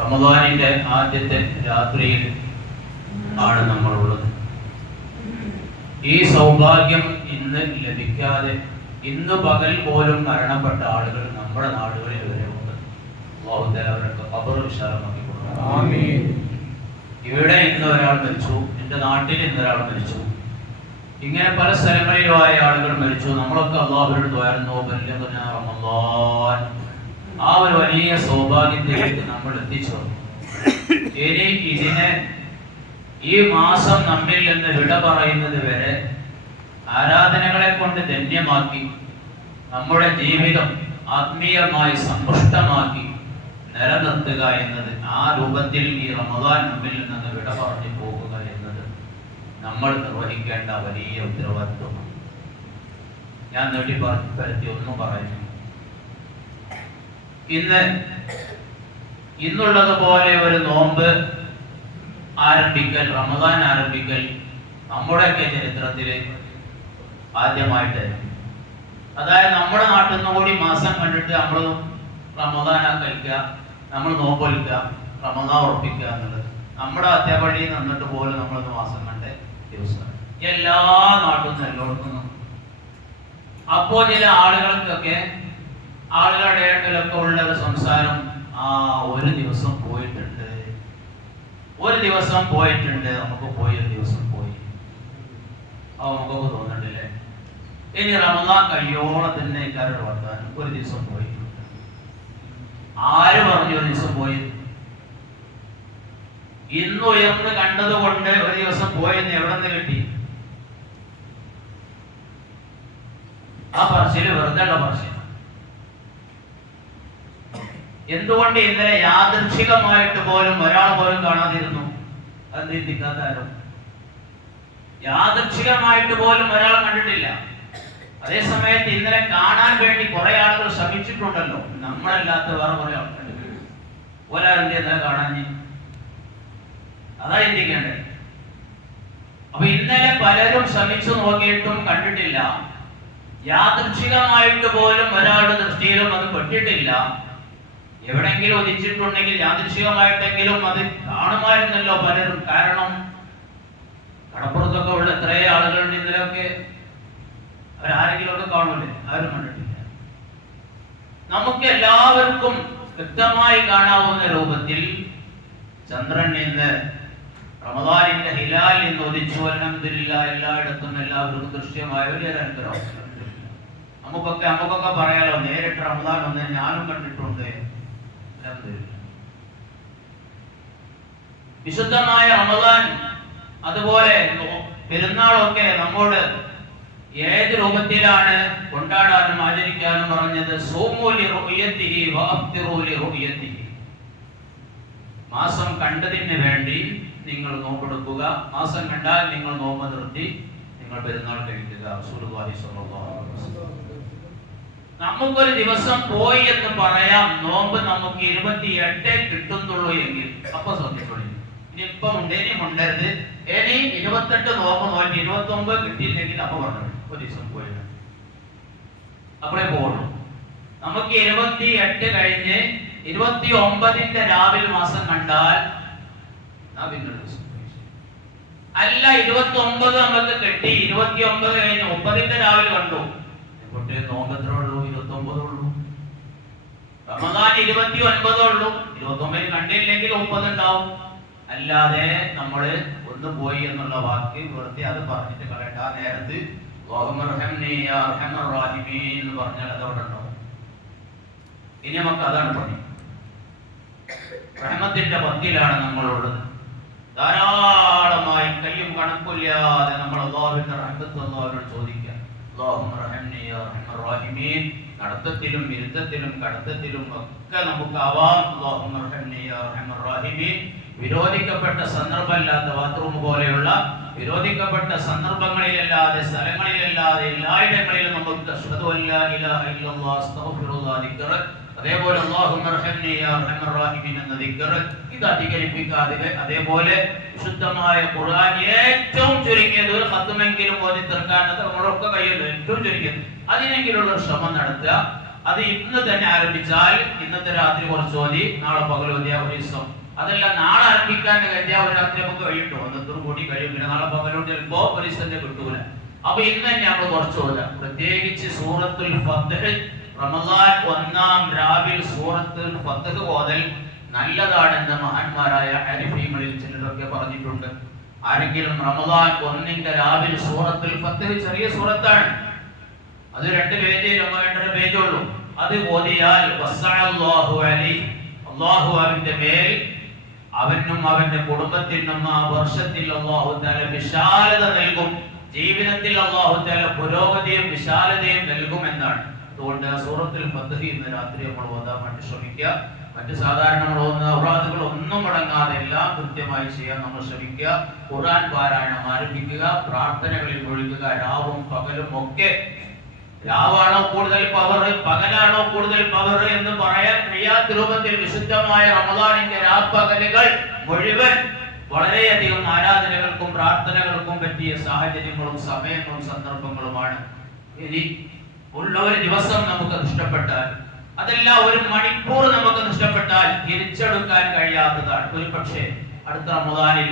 റമദാനിന്റെ ആദ്യത്തെ രാത്രിയിൽ ആണ് നമ്മളുള്ളത്. ഈ സൗഭാഗ്യം ഇന്ന് ലഭിക്കാതെ ഇന്ന് പകൽ പോലും മരണപ്പെട്ട ആളുകൾ നമ്മുടെ നാടുകളിൽ വരെ ഉണ്ട്. അല്ലാഹു തആല അവർക്ക് ഖബർ വിശാലമാക്കി കൊടുക്കട്ടെ. ആമീൻ. ഇവിടെ ഇന്ന് ഒരാൾ മരിച്ചു, എൻ്റെ നാട്ടിൽ ഇന്ന് ഒരാൾ മരിച്ചു, ഇങ്ങനെ പല സ്ഥലങ്ങളിലുമായ ആളുകൾ മരിച്ചു. നമ്മളൊക്കെ അല്ലാഹുവിനോട് ദുആയിരുന്നു, ബല്ലഗ്നാ റമളാൻ. ആ ഒരു വലിയ സൗഭാഗ്യത്തിലേക്ക് നമ്മൾ എത്തിച്ചേർന്നു. ഇനി ഇതിനെ ഈ മാസം നമ്മിൽ നിന്ന് വിട പറയുന്നത് വരെ ആരാധനകളെ കൊണ്ട് ധന്യമാക്കി നമ്മുടെ ജീവിതം ആത്മീയമായി സമ്പുഷ്ടമാക്കി നിലനിർത്തുക എന്നത്, ആ രൂപത്തിൽ ഈ റമദാൻ നമ്മിൽ നിന്ന് വിട പറഞ്ഞു പോകുക എന്നത് നമ്മൾ നിർവഹിക്കേണ്ട വലിയ ഉത്തരവാദിത്വമാണ്. ഞാൻ നീട്ടിപ്പരത്തി ഒന്നും പറയുന്നു. ഇന്നുള്ളതുപോലെ ഒരു നോമ്പ് ആരംഭിക്കൽ, റമദാൻ ആരംഭിക്കൽ നമ്മുടെയൊക്കെ ചരിത്രത്തിൽ ആദ്യമായിട്ട്, അതായത് നമ്മുടെ നാട്ടിൽ നിന്ന് കൂടി മാസം കണ്ടിട്ട് നമ്മൾ റമദാൻ കഴിക്കുക, നമ്മൾ നോമ്പൊലിക്കുക, റമദാൻ ഉറപ്പിക്കുക എന്നുള്ളത് നമ്മുടെ അത്യാപഴി നിന്നിട്ട് പോലും നമ്മളൊന്ന് മാസം കണ്ട ദിവസമാണ് എല്ലാ നാട്ടിൽ നിന്നും എല്ലായിടത്തും. അപ്പോൾ ചില ആളുകളുടെ ഇടയിലൊക്കെ ഉള്ള ഒരു സംസാരം, ഒരു ദിവസം പോയിട്ടുണ്ട്, നമുക്ക് പോയി ഒരു ദിവസം പോയി, നമുക്കൊക്കെ തോന്നണ്ടില്ലേ? ഇനി റമദാൻ കഴിയോളം തന്നെ ഇക്കാരുടെ വർത്താനം ഒരു ദിവസം പോയിട്ടുണ്ട്. ആര് പറഞ്ഞു ഒരു ദിവസം പോയി? ഇന്ന് ഉയർന്ന് കണ്ടത് കൊണ്ട് ഒരു ദിവസം പോയെന്ന് എവിടെ നിന്ന് കിട്ടി? ആ പറച്ചില് വെറുതെ ഉള്ള പറച്ചിൽ. എന്തുകൊണ്ട് ഇന്നലെ യാദൃച്ഛികമായിട്ട് പോലും ഒരാൾ പോലും കാണാതിരുന്നു? അത് ചിന്തിക്കാത്ത ആരും. യാദൃച്ഛികമായിട്ട് പോലും ഒരാൾ കണ്ടിട്ടില്ല. അതേ സമയത്ത് ഇന്നലെ കാണാൻ വേണ്ടി കുറെ ആളുകൾ ശ്രമിച്ചിട്ടുണ്ടല്ലോ, നമ്മളല്ലാത്ത വേറെ കുറെ ആൾക്കാർ. ഒരാളുടെ ഇന്നലെ കാണാൻ, അതാ ചിന്തിക്കേണ്ടത്. അപ്പൊ ഇന്നലെ പലരും ശ്രമിച്ചു നോക്കിയിട്ടും കണ്ടിട്ടില്ല. യാദൃച്ഛികമായിട്ട് പോലും ഒരാളുടെ ദൃഷ്ടിയിലും അത് പെട്ടിട്ടില്ല. എവിടെങ്കിലും ഒതിച്ചിട്ടുണ്ടെങ്കിൽ യാദൃശികമായിട്ടെങ്കിലും അത് കാണുമായിരുന്നല്ലോ പലരും. കാരണം കടപ്പുറത്തൊക്കെ ഉള്ള എത്രയോ ആളുകളുണ്ട് ഇതിലൊക്കെ, അവരാരെങ്കിലും ഒക്കെ കാണൂലേ? ആരും കണ്ടിട്ടില്ല. നമുക്ക് എല്ലാവർക്കും വ്യക്തമായി കാണാവുന്ന രൂപത്തിൽ ചന്ദ്രൻ ഇന്ന് റമദാനിന്റെ ഹിലാൽ ഇന്ന് ഉദിച്ചു. അൽഹംദുലില്ലാഹ്, എല്ലായിടത്തും എല്ലാവർക്കും ദൃശ്യമായ വലിയൊരു അനുഗ്രഹം. നമുക്കൊക്കെ പറയാലോ, നേരിട്ട് റമദാൻ ഒന്ന് ഞാനും കണ്ടിട്ടുണ്ട്. വിശുദ്ധമായ റമദാൻ അതുപോലെ പെരുന്നാളൊക്കെ നമ്മോട് ഏത് രൂപത്തിലാണ് കൊണ്ടാടാനും ആചരിക്കാനും പറഞ്ഞത്? മാസം കണ്ടതിന് വേണ്ടി നിങ്ങൾ നോമ്പെടുക്കുക, മാസം കണ്ടാൽ നിങ്ങൾ നോമ്പ് നിർത്തി നിങ്ങൾ പെരുന്നാൾ കഴിക്കുക. റസൂലുള്ളാഹി സ്വല്ലല്ലാഹു അലൈഹി വസല്ലം. നമുക്കൊരു ദിവസം പോയി എന്ന് പറയാം, നോമ്പ് നമുക്ക് 28 കിട്ടുന്നുള്ളൂ എങ്കിൽ അപ്പൊ ശ്രദ്ധിച്ചോളൂ. ഇനി ഇപ്പം ഉണ്ടരുത്. ഇനി 28 നോമ്പ് നോക്കി 29 കിട്ടിയില്ലെങ്കിൽ അപ്പൊ പറഞ്ഞു ഒരു ദിവസം പോയി, അപ്പോഴേ പോകുള്ളൂ. നമുക്ക് 28 കഴിഞ്ഞ് 29ന്റെ രാവിലെ മാസം കണ്ടാൽ അല്ല, 29 നമുക്ക് കിട്ടി, 29 കഴിഞ്ഞ് 30ന്റെ രാവിലെ കണ്ടു, നോമ്പ് എത്ര ഉള്ളൂ? 29 ഉള്ളൂ. റമദാൻ 29 ഉള്ളൂ. 29 കണ്ടില്ലെങ്കിൽ 30 ഉണ്ടാവും. അല്ലാതെ നമ്മള് ഒന്ന് പോയി എന്നുള്ള വാക്ക് വെറുതെ അത് പറഞ്ഞിട്ട് കളയണ്ട. ആ നേരത്ത് എന്ന് പറഞ്ഞാൽ അതവിടെ ഉണ്ടാവും. ഇനി നമുക്ക് അതാണ് പണി. റഹ്മത്തിന്റെ പത്തിലാണ് നമ്മളുള്ളത്. ധാരാളമായി കയ്യും കണക്കില്ലാതെ നമ്മൾ അല്ലാഹുവിന്റെ റഹ്മത്ത് അല്ലാഹുവിനോട് ചോദിക്കുക. നടത്തത്തിലും ഇരുത്തത്തിലും കടത്തത്തിലും ഒക്കെ നമുക്ക് ആവാം. വിരോധിക്കപ്പെട്ട സന്ദർഭമല്ലാത്ത ബാത്റൂം പോലെയുള്ള വിരോധിക്കപ്പെട്ട സന്ദർഭങ്ങളിലല്ലാതെ സ്ഥലങ്ങളിലല്ലാതെ എല്ലായിടങ്ങളിലും നമുക്ക് അശ്ഹദു അല്ലാ ഇലാഹ ഇല്ലല്ലാഹ് അസ്തഗ്ഫിറുല്ലാഹ് ദിക്ർ, അതേപോലെ അല്ലാഹുമ്മ റഹ്മനി യാ അർഹമർ റഹീമീൻ എന്ന ദിക്ർ ഇത് അധികരിപ്പിക്കാതെ, അതേപോലെ വിശുദ്ധമായ ഖുർആൻ ഏറ്റവും ചുരുങ്ങിയത് ഒരു ഖത്മെങ്കിലും ഓതി തീർക്കാൻ നമ്മളൊക്കെ കഴിയുള്ളൂ. ഏറ്റവും ചുരുങ്ങിയത് അതിനെങ്കിലുള്ള ശ്രമം നടത്തുക. അത് ഇന്ന് തന്നെ ആരംഭിച്ചാൽ ഇന്നത്തെ രാത്രി കുറച്ച് ഓതി, നാളെ പകൽ ഓതിയ ഒരു ദിവസം. അതല്ല നാളെ ആരംഭിക്കാൻ കരുതിയ ഒരു രാത്രി നമുക്ക് കഴിയുട്ടോ, അന്നത്തോട് കൂടി കഴിയും. പിന്നെ നാളെ പകലോട്ട് ചിലപ്പോ ഒരു ദിവസം കിട്ടൂല. അപ്പൊ ഇന്ന് തന്നെ നമ്മൾ കുറച്ച് ഓതാം. പ്രത്യേകിച്ച് സൂറത്തുൽ ഫത്ഹ് റമദാൻ ഒന്നാം രാവിൽ സൂറത്തുൽ ഫത്ഹ് ഓതൽ നല്ലതാണെന്ന് മഹാന്മാരായ അരിഫീങ്ങളിൽ ചിലരൊക്കെ പറഞ്ഞിട്ടുണ്ട്. ആരെങ്കിലും റമദാൻ ഒന്നിന്റെ രാവിൽ സൂറത്തുൽ ഫത്ഹ്, ചെറിയ സൂറത്താണ്, അത് 2 പേജ് 2.5 പേജേ ഉള്ളൂ, അത് ഓതിയാൽ വസ്സഅല്ലാഹു അലൈഹി, അല്ലാഹു അവന്റെ മേൽ അവനും അവന്റെ കുടുംബത്തിനും ആ വർഷത്തിൽ അല്ലാഹു തആല വിശാലത നൽകും, ജീവിതത്തിൽ അല്ലാഹു തആല പുരോഗതിയും വിശാലതയും നൽകും എന്നാണ്. അതുകൊണ്ട് സൂറത്തുൽ ഫത്ഹ് ഇന്ന് രാത്രി നമ്മൾ ഓതാൻ വേണ്ടി ശ്രമിക്കുക. മറ്റ് സാധാരണ നമ്മൾ ഓതുന്ന ഔറാദുകൾ ഒന്നും മുടങ്ങാതെ എല്ലാം കൃത്യമായി ചെയ്യാൻ നമ്മൾ ശ്രമിക്കുക. ഖുർആൻ പാരായണം ആരംഭിക്കുക, പ്രാർത്ഥനകളിൽ മുഴുകുക. രാവും പകലും ഒക്കെ, രാവാണോ കൂടുതൽ പവർ, പകലാണോ കൂടുതൽ പവർ എന്ന് പറയാൻ കഴിയാത്ത രൂപത്തിൽ വിശുദ്ധമായ റമദാനിന്റെ രാപ്പകലുകൾ മുഴുവൻ വളരെയധികം ആരാധനകൾക്കും പ്രാർത്ഥനകൾക്കും പറ്റിയ സാഹചര്യങ്ങളും സമയങ്ങളും സന്ദർഭങ്ങളുമാണ്. ഇനി ഉള്ള ഒരു ദിവസം നമുക്ക് നഷ്ടപ്പെട്ടാൽ, അതല്ല ഒരു മണിക്കൂർ നമുക്ക് നഷ്ടപ്പെട്ടാൽ തിരിച്ചെടുക്കാൻ കഴിയാത്തതാണ്. ഒരു പക്ഷേ അടുത്ത റമദാനിൽ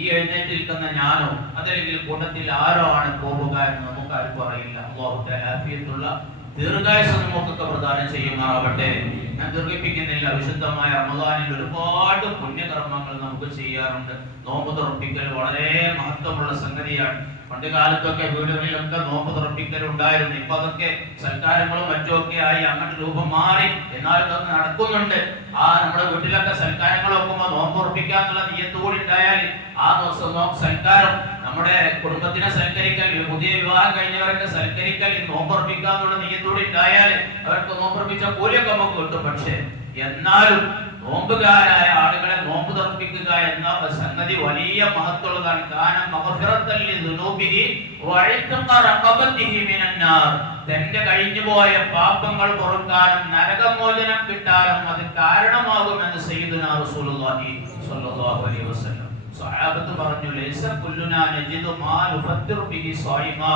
ഈ എഴുന്നേറ്റിരിക്കുന്ന ഞാനോ അതല്ലെങ്കിൽ കൂട്ടത്തിൽ ആരോ ആണ് പോവുക എന്ന് നമുക്ക് ആർക്കും അറിയില്ല. അല്ലാഹു തആല ആഫിയത്തുള്ള ദീർഘായുസ്സ് നമുക്കൊക്കെ പ്രദാനം ചെയ്യുമാറാവട്ടെ. ഞാൻ ദീർഘിപ്പിക്കുന്നില്ല. വിശുദ്ധമായ റമദാനിൽ ഒരുപാട് പുണ്യകർമ്മങ്ങൾ നമുക്ക് ചെയ്യാറുണ്ട്. നോമ്പ് തുറപ്പിക്കൽ വളരെ മഹത്വമുള്ള സംഗതിയാണ്. പണ്ട് കാലത്തൊക്കെ വീടുകളിലൊക്കെ നോമ്പ് തുറപ്പിക്കൽ ഉണ്ടായിരുന്നു. ഇപ്പൊ അതൊക്കെ സൽക്കാരങ്ങളും മറ്റുമൊക്കെ ആയി അങ്ങോട്ട് രൂപം മാറി. എന്നാലും അതൊക്കെ നടക്കുന്നുണ്ട്. ആ നമ്മുടെ വീട്ടിലൊക്കെ സൽക്കാരങ്ങൾ വെക്കുമ്പോൾ നോമ്പ് തുറപ്പിക്കാന്നുള്ള നിയ്യത്തുകൂടി ഉണ്ടായാൽ ആ സൽക്കാരം നമ്മുടെ കുടുംബത്തിനെ സൽക്കരിക്കൽ, പുതിയ വിവാഹം കഴിഞ്ഞവരൊക്കെ സൽക്കരിക്കൽ, നോമ്പുറപ്പിക്കാന്നുള്ള നിയ്യത്തോടെ ഉണ്ടായാൽ അവർക്ക് നോമ്പുറപ്പിച്ച കൂലിയൊക്കെ നമുക്ക് കിട്ടും. പക്ഷേ എന്നാലും നോമ്പുകാരായ ആളുകളെ നോമ്പ് തുറപ്പിക്കുക എന്ന സംഗതി വലിയ മഹത്വമുള്ളതാണ്. തന്റെ കഴിഞ്ഞുപോയ പാപങ്ങൾ പൊറുക്കാനും നരകമോചനം കിട്ടാനും അത് കാരണമാകുമെന്ന് സയ്യിദുനാ റസൂലുള്ളാഹി സ്വല്ലല്ലാഹു അലൈഹി വസല്ലം സ്വഹാബത്ത് പറഞ്ഞു, ലൈസ കുല്ലുനാ നജിദു മാ നുഫത്തിറു ബിഹി സ്വൈമാ.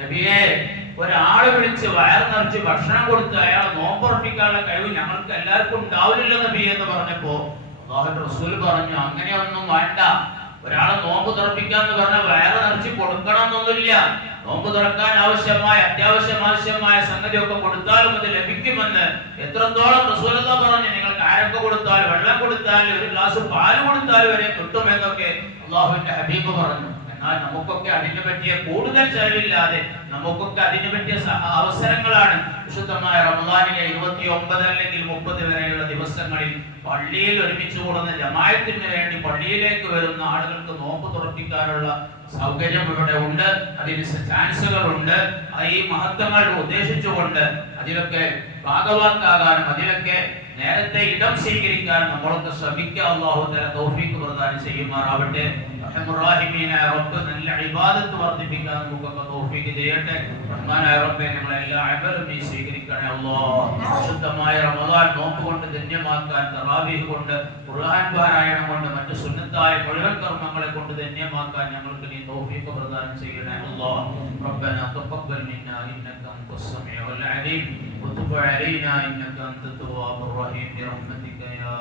നബിയേ, ഒരാളെ വിളിച്ച് വയർ നിറച്ച് ഭക്ഷണം കൊടുത്ത് അയാൾ നോമ്പുറപ്പിക്കാനുള്ള കഴിവ് ഞങ്ങൾക്ക് എല്ലാവർക്കും ഉണ്ടാവില്ലല്ലോ നബി എന്ന് പറഞ്ഞപ്പോ അല്ലാഹുവിന്റെ റസൂൽ പറഞ്ഞു, അങ്ങനെയൊന്നും വേണ്ട. ഒരാളെ നോമ്പ് തുറപ്പിക്കാന്ന് പറഞ്ഞാൽ വയറ് നിറച്ച് കൊടുക്കണം എന്നൊന്നുമില്ല. നോമ്പ് തുറക്കാൻ അത്യാവശ്യമായ സംഗതിയൊക്കെ കൊടുത്താലും അത് ലഭിക്കുമെന്ന് എത്രത്തോളം റസൂലുള്ളാഹി പറഞ്ഞു. നിങ്ങൾക്ക് ആരൊക്കെ കൊടുത്താലും, വെള്ളം കൊടുത്താലും, ഒരു ഗ്ലാസ് പാല് കൊടുത്താലും വരെ കിട്ടുമെന്നൊക്കെ അല്ലാഹുവിന്റെ ഹബീബ് പറഞ്ഞു. എന്നാൽ നമുക്കൊക്കെ അതിനെ പറ്റിയ കൂടുതൽ ചെലവില്ലാതെ നമുക്കൊക്കെ അതിനെ പറ്റിയ അവസരങ്ങളാണ് വിശുദ്ധമായ റമദാനിലെ 29 അല്ലെങ്കിൽ 30 വരെയുള്ള ദിവസങ്ങളിൽ പള്ളിയിൽ ഒരുമിച്ച് കൂടുന്ന ജമാഅത്തിന് വേണ്ടി പള്ളിയിലേക്ക് വരുന്ന ആളുകൾക്ക് നോമ്പ് തുറപ്പിക്കാനുള്ള സൗകര്യം ഇവിടെ ഉണ്ട്. അതിന് ചാൻസുകൾ ഉണ്ട്. ഈ മഹത്വങ്ങൾ ഉദ്ദേശിച്ചുകൊണ്ട് അതിലൊക്കെ ഭാഗവാക്കാകാനും അതിലൊക്കെ നേരത്തെ ഇടം സ്വീകരിക്കാൻ നമ്മളൊക്കെ ശ്രമിക്കുക. അല്ലാഹു തആല തൗഫീഖ് പ്രദാനം ചെയ്യുമാറാവട്ടെ. റഹ്മാനായ റബ്ബ് നല്ല ഇബാദത്ത് വർദ്ധിപ്പിക്കാൻ നമുക്കൊക്കെ തൗഫീഖ് ചെയ്യട്ടെ. റഹ്മാനായ റബ്ബേ, ഞങ്ങളെ എല്ലാ അമലും നീ സ്വീകരിക്കണേ അല്ലാഹ്. വിശുദ്ധമായ റമദാൻ നോമ്പ് കൊണ്ട് ധന്യമാക്കാൻ, തറാവീഹ് കൊണ്ട്, ഖുർആൻ പാരായണം കൊണ്ട്, മറ്റ് സുന്നത്തായ മുഴുവൻ കർമ്മങ്ങളെ കൊണ്ട് ധന്യമാക്കാൻ ഞങ്ങൾക്ക് നീ തൗഫീഖ് പ്രദാനം ചെയ്യണേ അല്ലാഹ്. റബ്ബനാ തഖബ്ബൽ മിന്നാ ഇന്നക അൻതസ് സമീഉൽ അലീം വതുബ് അലൈനാ ഇന്നക അൻതത് തവ്വാബുർ റഹീം ബിറഹ്മതിക യാ